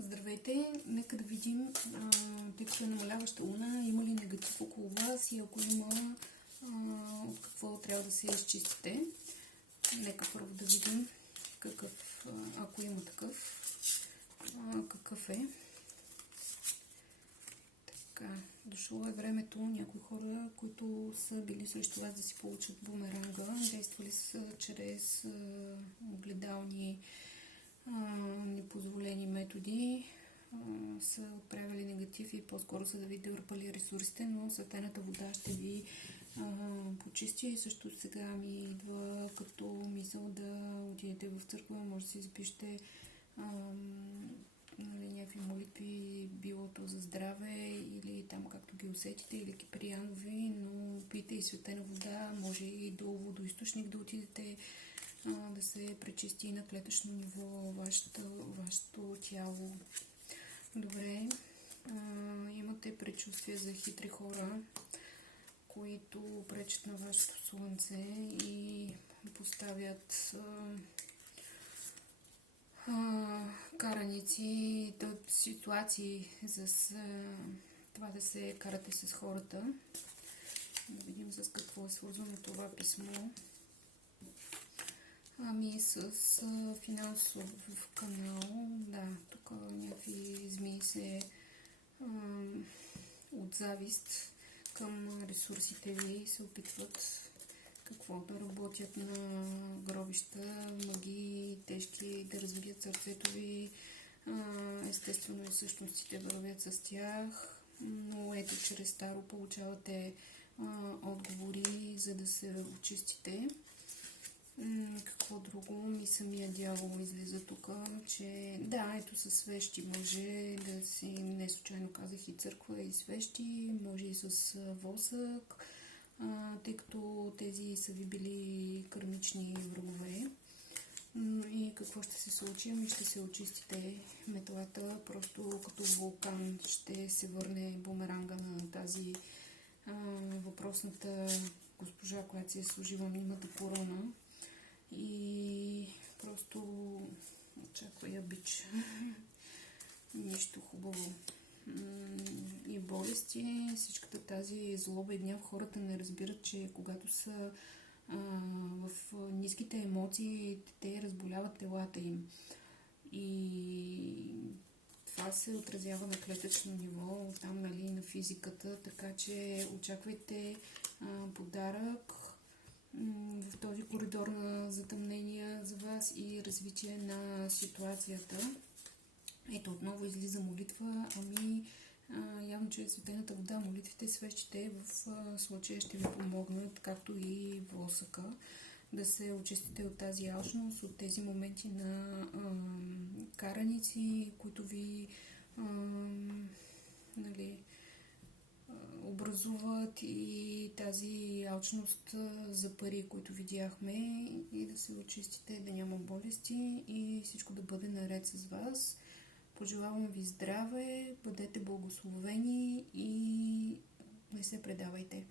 Здравейте! Нека да видим, тъй като е намаляваща луна, има ли негатив около вас и ако има, от какво трябва да се изчистите. Нека първо да видим какъв, ако има такъв, какъв е. Така, дошло е времето някои хора, които са били срещу вас да си получат бумеранга, действали са чрез огледални непозволени методи, са отправили негатив и по-скоро са да ви дърпали ресурсите, но светената вода ще ви почисти. И също сега ми идва като мисъл да отидете в църква, може да си запишете някакви молитви, билото за здраве или там както ги усетите, или киприянови, но пийте и светена вода, може и до водоизточник да отидете, да се пречисти на клетъчно ниво вашето тяло. Добре, имате предчувствие за хитри хора, които пречат на вашето слънце и поставят караници, ситуации за това да се карате с хората. Да видим с какво е свързано това писмо. Ами с финансов канал, да, тук някакви змии се от завист към ресурсите ви се опитват какво да работят на гробища, магии, тежки, да развият сърцето ви, естествено и същностите вървят с тях, но ето чрез Таро получавате отговори, за да се очистите. Какво друго? И самия дявол излиза тук, че да, ето с свещи може да си, не случайно казах и църква, и свещи, може и с восък, тъй като тези са ви били кармични врагове. И какво ще се случи? Ами ще се очистите метлата, просто като вулкан ще се върне бумеранга на тази въпросната госпожа, която си е служила мнимата корона. И просто очаква я бич. Нищо хубаво. И болести, всичката тази злоба и гняв, хората не разбират, че когато са в ниските емоции, те разболяват телата им. И това се отразява на клетъчно ниво, там нали, на физиката, така че очаквайте подарък в този коридор на затъмнения за вас и развитие на ситуацията. Ето отново излиза молитва, ами явно, че светената вода, молитвите, свещите в случая ще ви помогнат, както и восъка, да се очистите от тази алчност, от тези моменти на караници, които ви нали, образуват, и тази алчност за пари, които видяхме, и да се очистите, да няма болести и всичко да бъде наред с вас. Пожелавам ви здраве, бъдете благословени и не се предавайте.